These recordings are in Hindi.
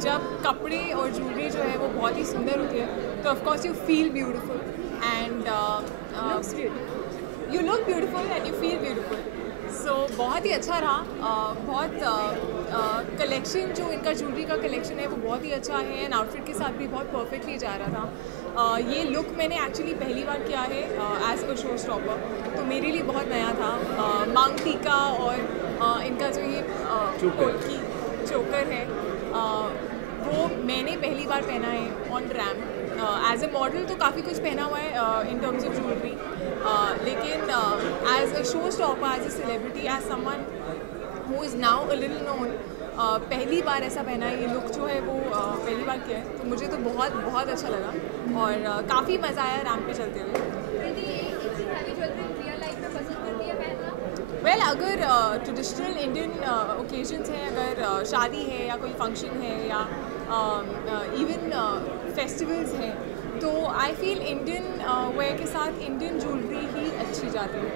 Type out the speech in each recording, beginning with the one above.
जब कपड़े और ज्वेलरी जो है वो बहुत ही सुंदर होती है तो of course you feel beautiful and you look beautiful and you feel beautiful. So बहुत ही अच्छा रहा। बहुत कलेक्शन जो इनका ज्वेलरी का कलेक्शन है वो बहुत ही अच्छा है एंड आउटफिट के साथ भी बहुत परफेक्टली जा रहा था। ये लुक मैंने एक्चुअली पहली बार किया है एज पर शो स्टॉपर, तो मेरे लिए बहुत नया था। मांग टीका और इनका जो ये कोटकी चोकर है वो मैंने पहली बार पहना है on ramp. As a model तो काफ़ी कुछ पहना हुआ है इन टर्म्स ऑफ ज्वेलरी, लेकिन as a show stopper, as a celebrity, as someone who is now a little known, पहली बार ऐसा पहना है। ये लुक जो है वो पहली बार किया है, तो मुझे तो बहुत बहुत अच्छा लगा और काफ़ी मज़ा आया रैम्प पे चलते हुए। वेल अगर ट्रेडिशनल इंडियन ओकेजन्स हैं, अगर शादी है या कोई फंक्शन है या इवन फेस्टिवल्स हैं, तो आई फील इंडियन वेयर के साथ इंडियन ज्वेलरी ही अच्छी जाती है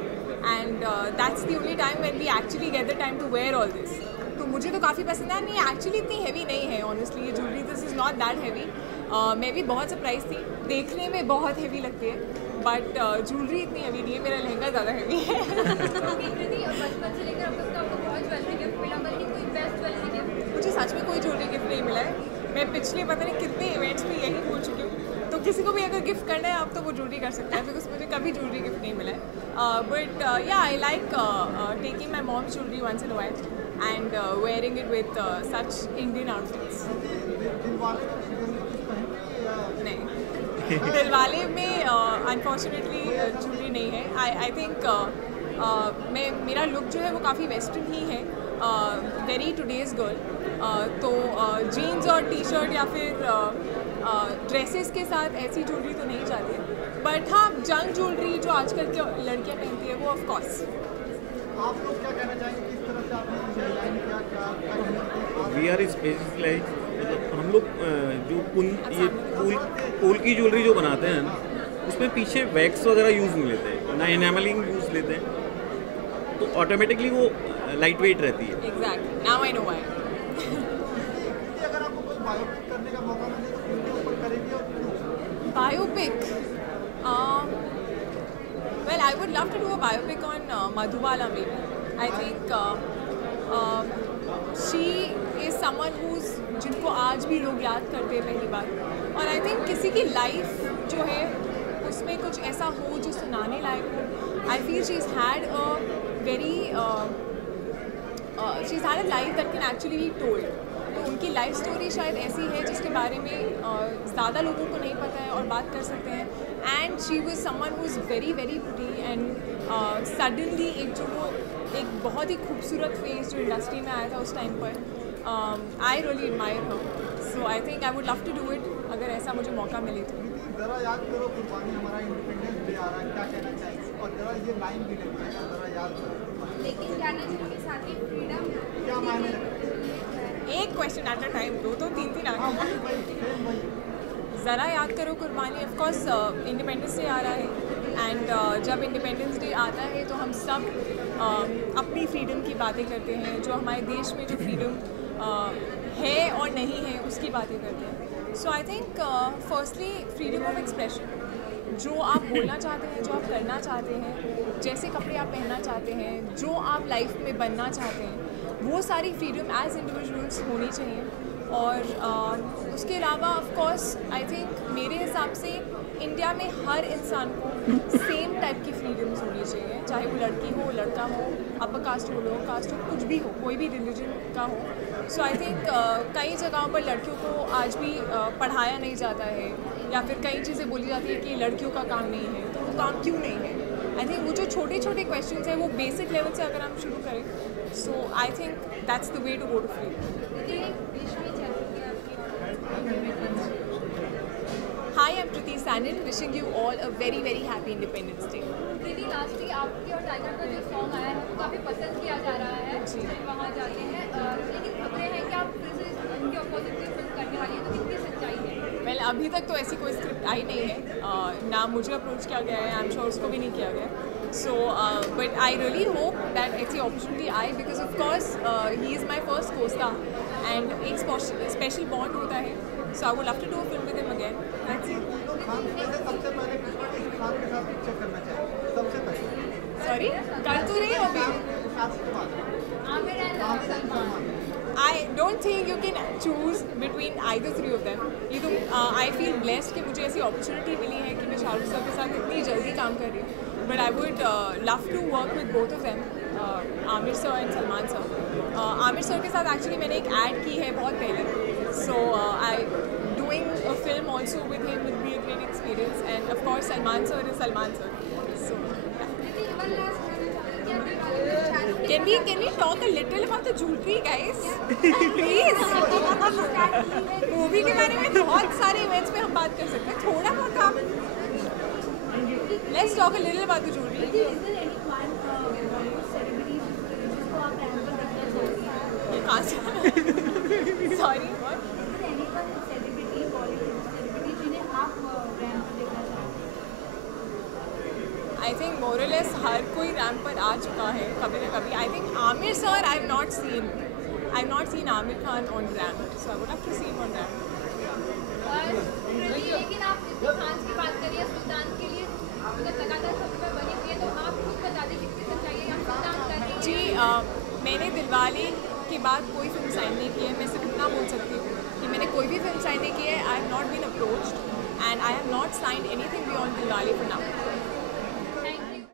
and that's the only time when we actually get the time to wear all this. तो मुझे तो काफ़ी पसंद है। नहीं एक्चुअली इतनी हैवी नहीं है ऑनेस्टली ये jewellery, this is not that heavy. मैं भी बहुत सरप्राइज थी, देखने में बहुत हैवी लगती है बट ज्वेलरी इतनी हैवी नहीं है। मेरा लहंगा ज़्यादा हैवी है। मुझे सच में कोई ज्वेलरी गिफ्ट नहीं मिला है। मैं पिछले पता नहीं कितने इवेंट्स में यही बोल चुकी हूँ, तो किसी को भी अगर गिफ्ट करना है आप तो वो ज्वेलरी कर सकता है, बिकॉज मुझे कभी ज्वेलरी गिफ्ट नहीं मिला है। But yeah I like taking my mom's jewellery once in a while and wearing it with such Indian outfits. नहीं, दिलवाले में अनफॉर्चुनेटली ज्वेलरी नहीं है। आई थिंक मेरा लुक जो है वो काफ़ी वेस्टर्न ही है, वेरी टुडेज गर्ल। तो जीन्स और टी शर्ट या फिर ड्रेसेस के साथ ऐसी ज्वेलरी तो नहीं जाती है, बट हाँ जंग ज्वेलरी जो आजकल की लड़कियाँ पहनती है वो ऑफ कोर्स। आप लोग क्या कहना चाहेंगे, किस तरह से आपने डिजाइन किया, क्या वी आर स्पेशल लाइक, मतलब हम लोग जो ये फूल की ज्वेलरी जो बनाते हैं ना, उसमें पीछे वैक्स वगैरह यूज़ नहीं लेते हैं, ना एनामलिंग यूज़ लेते हैं, तो ऑटोमेटिकली वो लाइट वेट रहती है। Exactly, now I know why. अगर आपको कोई बायोपिक करने का मौका मिले तो किसके ऊपर करेंगे और क्यों? Biopic, well, I would love to do a biopic on Madhubala maybe. I think she is someone who's जिनको आज भी लोग याद करते हैं पहली बार, और आई थिंक किसी की लाइफ जो है उसमें कुछ ऐसा हो जो सुनाने लायक हो। I feel she is had a very she is had a life that can actually be told. तो उनकी लाइफ स्टोरी शायद ऐसी है जिसके बारे में ज़्यादा लोगों को नहीं पता है और बात कर सकते हैं। And she was someone who is very very pretty and suddenly एक जो वो एक बहुत ही खूबसूरत फेस जो इंडस्ट्री में आया था उस टाइम पर, I really admire her. So I think I would love to do it अगर ऐसा मुझे मौका मिले तो। जरा याद करो कुर्बानी, हमारा इंडिपेंडेंस डे आ रहा है, क्या कहना चाहिए? और जरा ये लाइन भी लगी है, जरा याद करो। लेकिन कहना चाहिए साथ ही फ्रीडम क्या मायने रखते हैं? एक क्वेश्चन एट अ टाइम, दो तो तीन तीन आ गए। ज़रा याद करो कुर्बानी, ऑफ कोर्स इंडिपेंडेंस डे आ रहा है एंड जब इंडिपेंडेंस डे आता है तो हम सब अपनी फ्रीडम की बातें करते हैं, जो हमारे देश में जो फ्रीडम है और नहीं है उसकी बातें करते हैं। So I think firstly freedom of expression, जो आप बोलना चाहते हैं, जो आप करना चाहते हैं, जैसे कपड़े आप पहनना चाहते हैं, जो आप लाइफ में बनना चाहते हैं, वो सारी फ्रीडम एज इंडिविजुअल्स होनी चाहिए। और उसके अलावा ऑफ कोर्स आई थिंक मेरे हिसाब से इंडिया में हर इंसान को सेम टाइप की फ्रीडम्स होनी चाहिए, चाहे वो लड़की हो, लड़का हो, अपर कास्ट हो, लोअर कास्ट हो, कुछ भी हो, कोई भी रिलीजन का हो। सो आई थिंक कई जगहों पर लड़कियों को आज भी पढ़ाया नहीं जाता है, या फिर कई चीज़ें बोली जाती है कि लड़कियों का काम नहीं है, तो वो काम क्यों नहीं है? आई थिंक वो जो छोटे छोटे क्वेश्चंस हैं वो बेसिक लेवल से अगर हम शुरू करें, so I think that's the way to go to freedom. Hi, I'm Kriti Sanin, wishing you all a very very happy Independence Day. दीदी लास्टली आपके और टाइगर का जो सॉन्ग आया है वो काफ़ी पसंद किया जा रहा है, वहाँ जाते हैं, लेकिन खबरें हैं कि आप फिर से उनके अपोजिट में फिल्म करने वाली है, तो कितनी सच्चाई है? वेल अभी तक तो ऐसी कोई स्क्रिप्ट आई नहीं है, ना मुझे अप्रोच किया गया है, आई एम श्योर उसको भी नहीं किया गया। So, but I really hope that ऐसी opportunity आए, because of course he is my first co-star and एक स्पेशल बॉन्ड होता है. So I would love to do a film with him again. That's it. Khan में से सबसे पहले किस खान के साथ पिक्चर करना चाहिए सबसे पहले? सॉरी, कर तो रही हो अभी. शादी के बाद Aamir and Salman. I don't think you can choose between either three of them. ये तो I feel blessed कि मुझे ऐसी opportunity मिली है कि मैं शाहरुख सर के साथ इतनी जल्दी काम कर रही हूँ. But I would love to work with both of them, Aamir sir and Salman sir. Aamir sir के साथ एक्चुअली मैंने एक ऐड की है बहुत पहले. So I doing a film also with him will be a great experience. And of course Salman sir is Salman sir. So Can we talk a little about the jewelry, guys? Please. Movie के बारे में बहुत सारे इवेंट्स पे हम बात कर सकते हैं. थोड़ा बहुत आप Let's talk a little about the jewelry. कहाँ से? Sorry, what? I think more or less हर कोई रैंप पर आ चुका है कभी ना कभी. I think Aamir sir I've not seen Aamir Khan on ramp, so I would have to see him on ramp. लेकिन आप जितनी खान की बात करिए, सुल्तान के लिए मतलब लगातार खबरें बनी हुई है, तो आप खुद बता दें कितनी सच्चाई है. आप सुल्तान कर रही हैं. जी, मैंने दिलवाले के बाद कोई फिल्म साइन नहीं की है. मैं सिर्फ इतना बोल सकती हूँ कि मैंने कोई भी फिल्म साइन नहीं की है. I have not been approached and I have not signed anything beyond Dilwale for now.